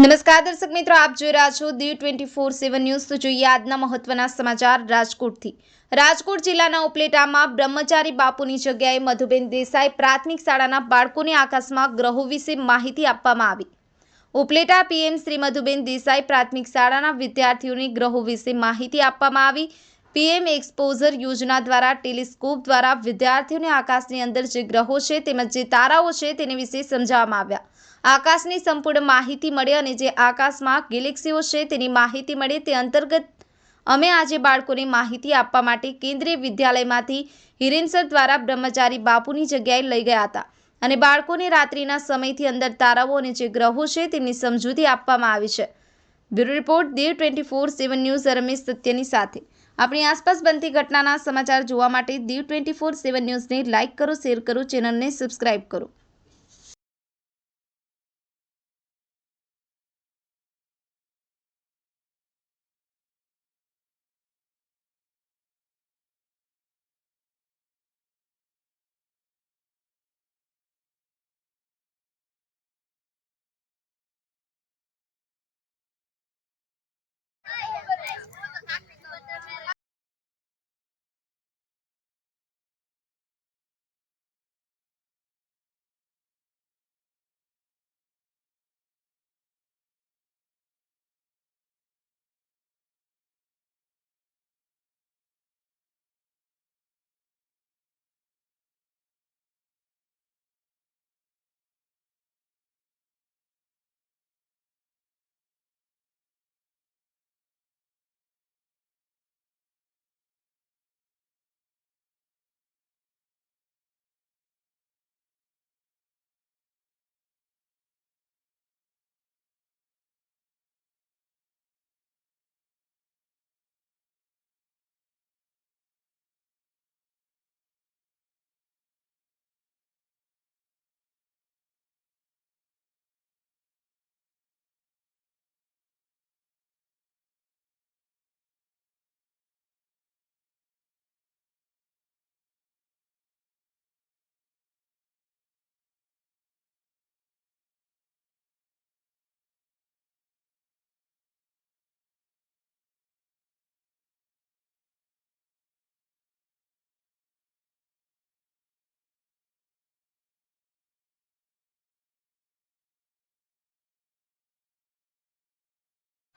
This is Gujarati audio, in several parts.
નમસ્કાર દર્શક મિત્રો, આપ જોઈ રહ્યા છો દી ટ્વેન્ટી ફોર સેવન ન્યૂઝ. તો જોઈએ આજના મહત્વના સમાચાર રાજકોટથી. રાજકોટ જિલ્લાના ઉપલેટામાં બ્રહ્મચારી બાપુની જગ્યાએ મધુબેન દેસાઈ પ્રાથમિક શાળાના બાળકોને આકાશમાં ગ્રહો વિશે માહિતી આપવામાં આવી. ઉપલેટા પીએમ શ્રી મધુબેન દેસાઈ પ્રાથમિક શાળાના વિદ્યાર્થીઓને ગ્રહો વિશે માહિતી આપવામાં આવી. પીએમ એક્સપોઝર યોજના દ્વારા ટેલિસ્કોપ દ્વારા વિદ્યાર્થીઓને આકાશની અંદર જે ગ્રહો છે તેમજ જે તારાઓ છે તેને વિશે સમજાવવામાં આવ્યા. આકાશની સંપૂર્ણ માહિતી મળે અને જે આકાશમાં ગેલેક્સીઓ છે તેની માહિતી મળે તે અંતર્ગત અમે આજે બાળકોને માહિતી આપવા માટે કેન્દ્રીય વિદ્યાલયમાંથી હિરેનસર દ્વારા બ્રહ્મચારી બાપુની જગ્યાએ લઈ ગયા હતા અને બાળકોને રાત્રિના સમયથી અંદર તારાઓ અને જે ગ્રહો છે તેમની સમજૂતી આપવામાં આવી છે. Bureau report Dev twenty four seven news Ramesh સત્યની સાથે. આપણી આસપાસ બનતી ઘટનાના સમાચાર જોવા માટે દીવ ટ્વેન્ટી ફોર સેવન ન્યૂઝને લાઇક કરો, શેર કરો, ચેનલને સબસ્ક્રાઇબ કરો.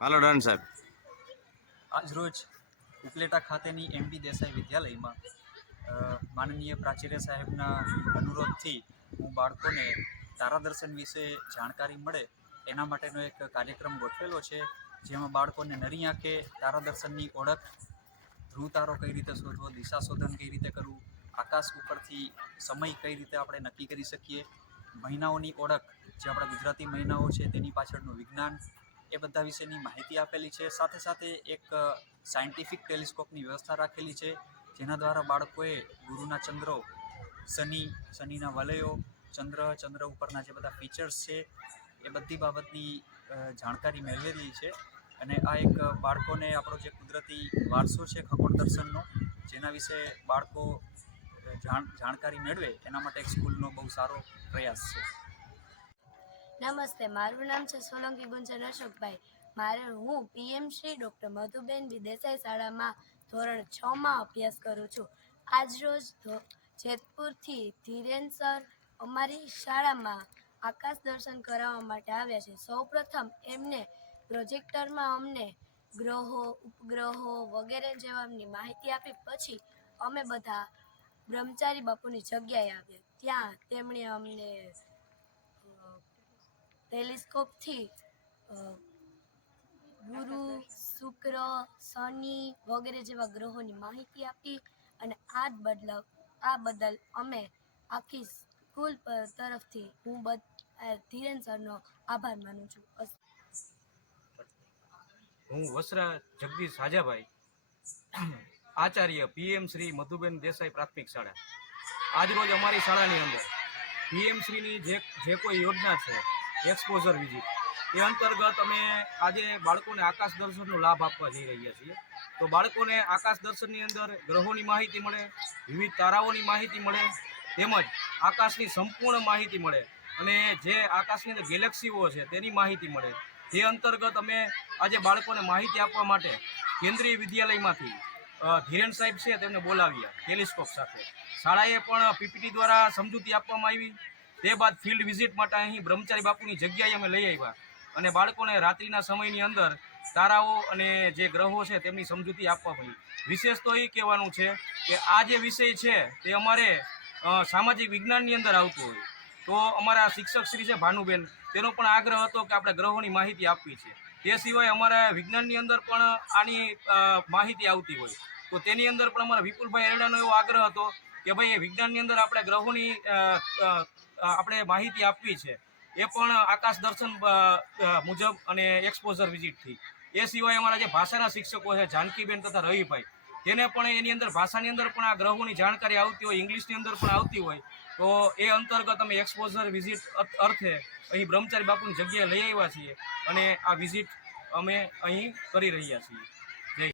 હાલો, ડન સાહેબ. આજરોજ ઉપલેટા ખાતેની એમડી દેસાઈ વિદ્યાલયમાં માનનીય પ્રાચાર્ય સાહેબના અનુરોધથી હું બાળકોને તારાદર્શન વિશે જાણકારી મળે એના માટેનો એક કાર્યક્રમ ગોઠવેલો છે, જેમાં બાળકોને નરી આંખે તારાદર્શનની ઓળખ ધ્રુવ તારો કઈ રીતે શોધવો દિશા શોધન કઈ રીતે કરવું, આકાશ ઉપરથી સમય કઈ રીતે આપણે નક્કી કરી શકીએ, મહિનાઓની ઓળખ જે આપણા ગુજરાતી મહિનાઓ છે તેની પાછળનું વિજ્ઞાન એ બધા વિશેની માહિતી આપેલી છે. સાથે સાથે એક સાયન્ટિફિક ટેલિસ્કોપની વ્યવસ્થા રાખેલી છે, જેના દ્વારા બાળકોએ ગુરુના ચંદ્રો, શનિ, શનિના વલયો, ચંદ્ર ચંદ્ર ઉપરના જે બધા ફીચર્સ છે, એ બધી બાબતની જાણકારી મેળવેલી છે. અને આ એક બાળકોને આપણો જે કુદરતી વારસો છે, ખગોળ દર્શનનો, જેના વિશે બાળકો જાણ, જાણકારી મેળવે, એના માટે એક સ્કૂલનો બહુ સારો પ્રયાસ છે. નમસ્તે, મારું નામ છે સોલંકી ગુંજન અશોકભાઈ. મારે હું પીએમ શ્રી ડૉક્ટર મધુબેન વિદેસાઈ દેસાઈ શાળામાં ધોરણ છ માં અભ્યાસ કરું છું. આજરોજ રોજ જેતપુરથી ધીરેન સર અમારી શાળામાં આકાશ દર્શન કરાવવા માટે આવ્યા છે. સૌપ્રથમ એમને પ્રોજેક્ટરમાં અમને ગ્રહો, ઉપગ્રહો વગેરે જેવાની માહિતી આપી, પછી અમે બધા બ્રહ્મચારી બાપુની જગ્યાએ આવ્યા. ત્યાં તેમણે અમને ટેલિસ્કોપથી ગુરુ, શુક્ર, શનિ વગેરે જેવા ગ્રહોની માહિતી આપી અને આ જ બદલાવ, આ બદલ અમે આખી સ્કૂલ તરફથી હું ધીરેન સરનો આભાર માનું છું. હું વસરા જગદીશ હાજાભાઈ, આચાર્ય પીએમ શ્રી મધુબેન દેસાઈ પ્રાથમિક શાળા. આજરોજ અમારી શાળાની અંદર પીએમ શ્રીની જે જે કોઈ યોજના છે એક્સપોઝર વિઝિટ એ અંતર્ગત અમે આજે બાળકોને આકાશ દર્શનનો લાભ આપવા જઈ રહ્યા છીએ. તો બાળકોને આકાશ દર્શનની અંદર ગ્રહોની માહિતી મળે, વિવિધ તારાઓની માહિતી મળે, તેમજ આકાશની સંપૂર્ણ માહિતી મળે અને જે આકાશની અંદર ગેલેક્સીઓ છે તેની માહિતી મળે. તે અંતર્ગત અમે આજે બાળકોને માહિતી આપવા માટે કેન્દ્રીય વિદ્યાલયમાંથી ધીરેન સાહેબ છે તેમને બોલાવ્યા, ટેલિસ્કોપ સાથે. શાળાએ પણ પીપીટી દ્વારા સમજૂતી આપવામાં આવી. તે બાદ ફિલ્ડ વિઝિટ માટે અહીં બ્રહ્મચારી બાપુની જગ્યાએ અમે લઈ આવ્યા. અને બાળકોને રાત્રિના સમયની અંદર તારાઓ અને જે ગ્રહો છે તેમની સમજૂતી આપવા પડી. વિશેષ તો એ કહેવાનું છે કે આ જે વિષય છે તે અમારે સામાજિક વિજ્ઞાનની અંદર આવતો હોય. તો અમારા શિક્ષક શ્રી છે ભાનુબેન, તેનો પણ આગ્રહ હતો કે આપણે ગ્રહોની માહિતી આપવી છે. તે સિવાય અમારા વિજ્ઞાનની અંદર પણ આની માહિતી આવતી હોય. તો તેની અંદર પણ અમારા વિપુલભાઈ એરડાનો એવો આગ્રહ હતો કે ભાઈ વિજ્ઞાનની અંદર આપણે ગ્રહોની આપણે માહિતી આપવી છે. એ પણ આકાશ દર્શન મુજબ અને એક્સપોઝર વિઝિટથી એ સિવાય અમારા જે ભાષાના શિક્ષકો છે, જાનકીબેન તથા રવિભાઈ, તેને પણ એની અંદર, ભાષાની અંદર પણ આ ગ્રહોની જાણકારી આવતી હોય, ઇંગ્લિશની અંદર પણ આવતી હોય, તો એ અંતર્ગત અમે એક્સપોઝર વિઝિટ અર્થે અહીં બ્રહ્મચારી બાપુની જગ્યાએ લઈ આવ્યા છીએ અને આ વિઝિટ અમે અહીં કરી રહ્યા છીએ.